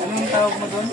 Anong tawag mo doon?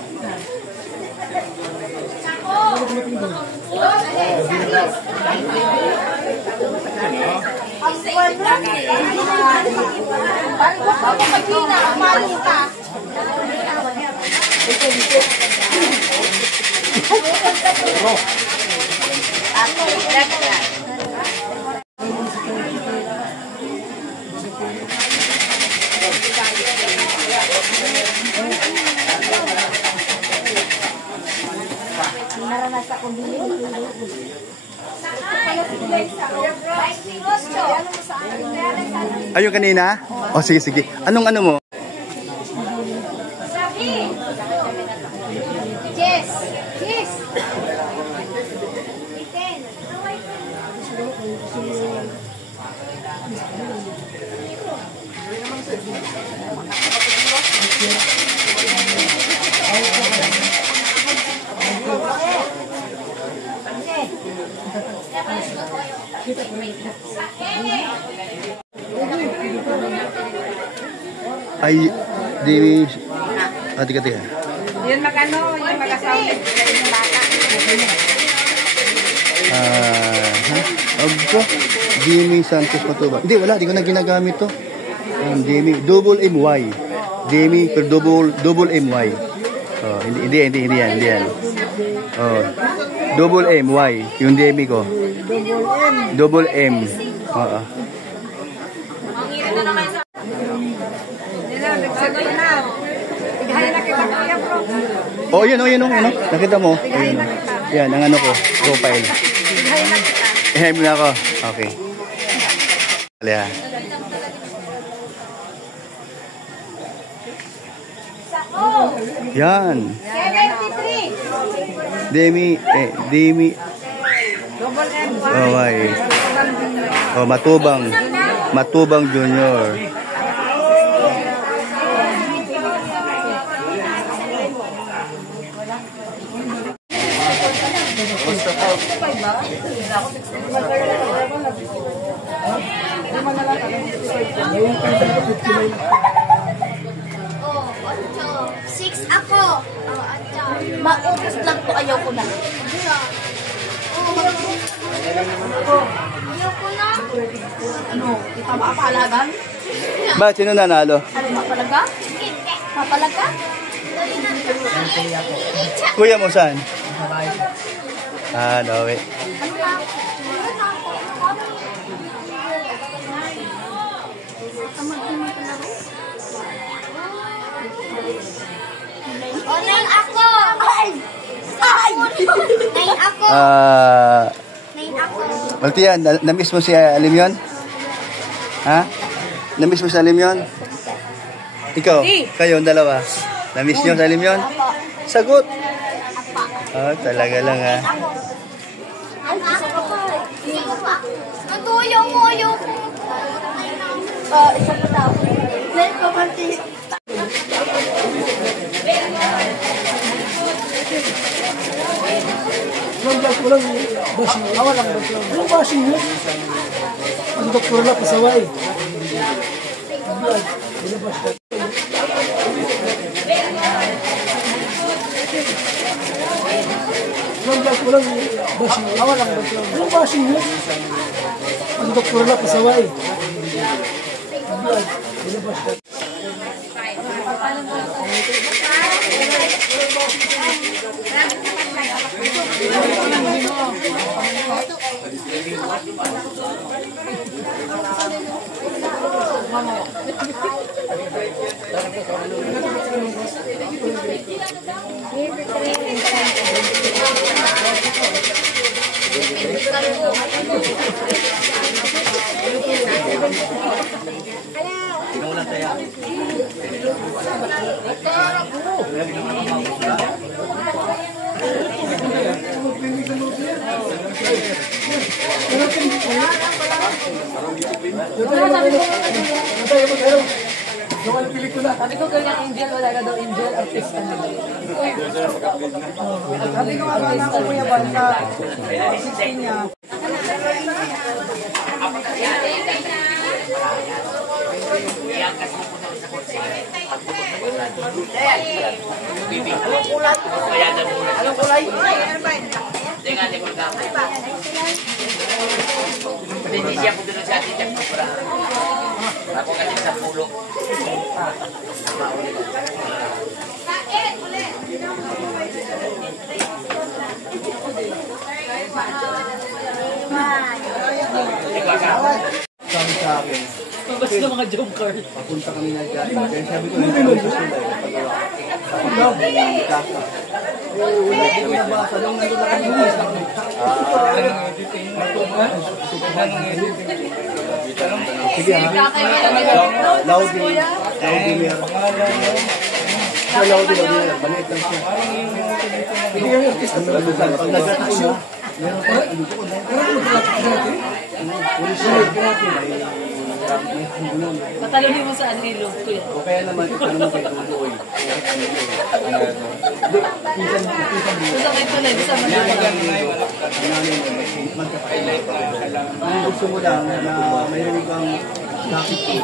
Ayun kanina? Oh, sige, sige. Anong ano mo? Yes. Yes. Ay, di... tiga-tiga. Yun magano, yung mag-asawa yung bata. Abba, Jimmy Santos Matubang. Hindi, wala. Di ko na ginagamit to. Jimmy, double MY. Jimmy, pero double MY. Oh, hindi yan. Oh, double MY. Yung Jimmy ko. Double M. Oo. Oh, yun. Nakita mo? Ayun. Yan, ang ano ko, profile. Ihayin mo na ako. Okay. Alya. Yan. 73. Demi. Oh, ay. Oh, Matubang Junior. Six ako. Maubos lang po, ayaw ko na. Ayaw ko na. Ano, kita mapalagan? Bakit sino nanalo? Ano, mapalaga? Mapalaga? Kuya mo saan? Dawi. Ano na? O, nang ako! Ay! Nang ako! Nang ako! Maltian, na-miss mo si Alimyon? Ha? Na-miss mo si Alimyon? Ikaw? Kayo, dalawa? Na-miss nyo si Alimyon? Sagot! Talaga lang ha. Matuyong mo yung... Isa pa daw. Let ko pati. Walang basing. Walang basing. Walang basing yun. Ang doktor na pasaway. Walang basing. Walang basing. Walang basing yun. Ang doktor na pasaway. Sabi ko ganyan angel, wala ka daw angel, artist ka na. Sabi ko artist ka kuya banda, 16 niya. Anong kulay? Hindi siya po doon sa atin siya po para. Ako kasi sa pulo. Sabi sa akin, Basta ng mga joker. papunta kami na dyan. Kaya sabi ko, hindi kami susunod. Pagawa. Kasa. Hindi ko nabasa. Nung nandun na kami sa akin. Sige ha. Laudi. Laudi niya. Sa Laudi niya. Balik lang siya. Hindi yung artista. Pag nagkata ko na, meron pa. Ano ko na? Patalunin mo sa anilo. O kaya naman, ito naman kay Tuloy. Gusto kayo tuloy. Gusto mo na. Ang gusto mo lang na mayroon kang nakit ko.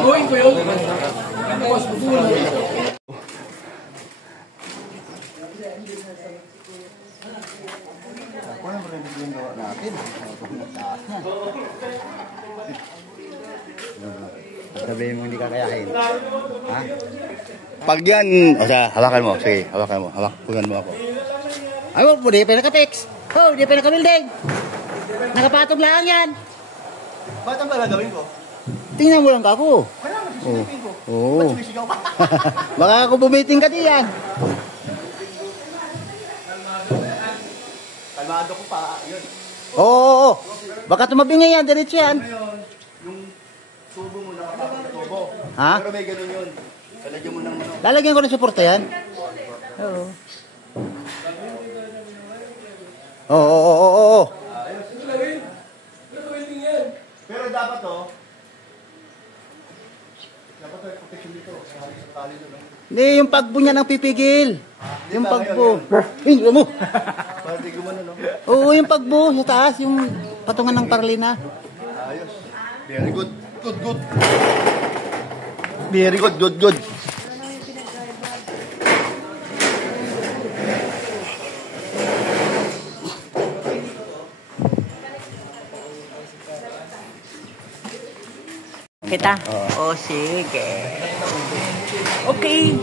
Gawin ko yun. Tapos, butulan mo. Ako na rin yung gawa natin. Sabihin mo hindi kakayahin. Ha? Pag yan, o sa, hawakan mo. Sige, hawakan mo. Hawakan mo ako. Ay, wag mo, di pa naka-fix. Oh, di pa naka-building. Nakapatong lang yan. Ba't ang gagawin ko? Tingnan mo lang ako. Wala naman, sisilipin ko. Oo. Ba't sumisigaw ka? Baka ako bumiting ka diyan. Kalmado ko pa. Yun. Oo. Baka tumabi nga yan, diretso yan. Ngayon, yung tubo mo na tubo. Ha? Pero may ganun yun. Kalagyan mo ng ano. Lalagyan ko ng suporta yan. Oo. Oo. Pero dapat dapat protection dito. Sa tali doon. Hindi, yung pagbo niya nang pipigil. Yung pagbo. Alam mo. Para di gumano, no? Oo, yung pagbo sa taas, yung patungan ng parlina. Ayos. Very good. Good. Very good. Kita? Oo, sige. Okay.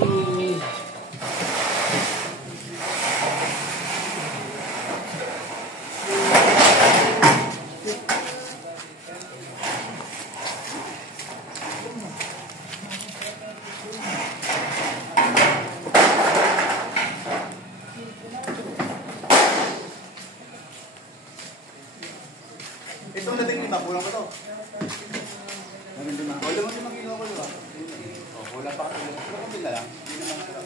Itong dating lima, kulang pa to. Wala mo naman ginawa ko, diba? Wala pa kasi. Wala ko na lang. Hindi naman sarap.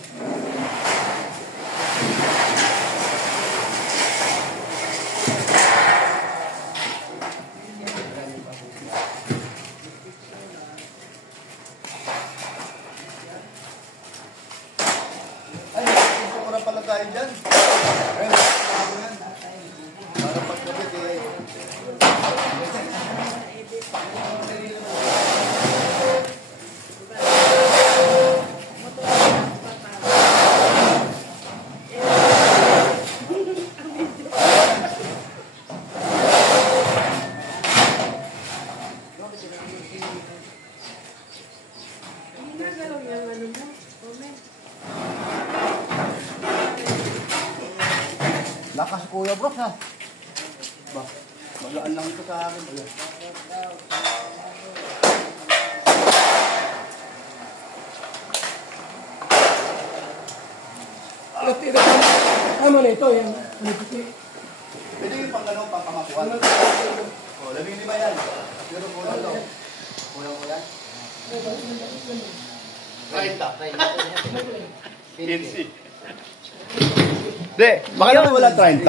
Ay, gusto ko na pala tayo dyan. Ayun, para pagkabit lakas Kuya Brooks ha. Ba, magaan lang ito sa akin. Ayan. Ano na ito? Yan. Pwede yung pang ano, pang pamakuan. O, 15 yan. Pero kulang to. Kulang mo yan? 30. Hindi, baka naman wala 30.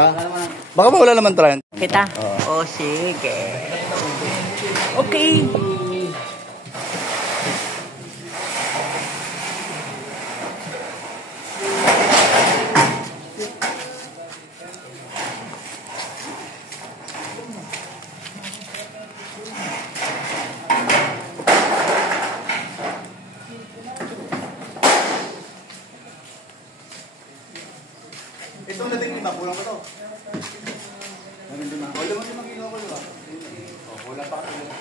Baka ba wala naman 30? Kita? Oo, sige. Okay. Ay,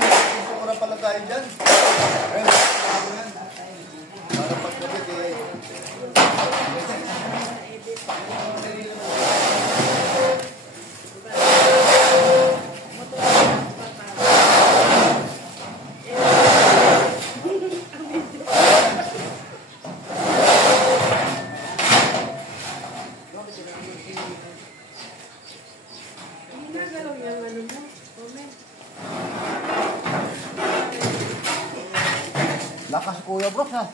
nagkukuran pala tayo dyan. Ayun, yan. Para pagkabit eh. Lakas Kuya Brooks ha.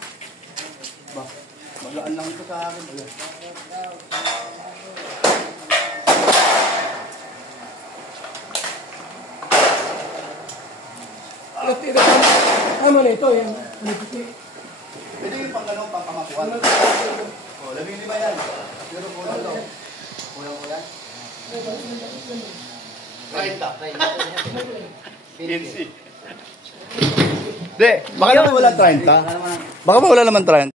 Ba, magaan lang ito sa akin. Tira ka. Ano na ito? Yan. Pwede yung pang gano'n, pang pamakuhan. O, 15 yan. Pero kulang ito. Kulang ko yan. 30. Hindi, baka naman wala 30. Baka wala naman 30.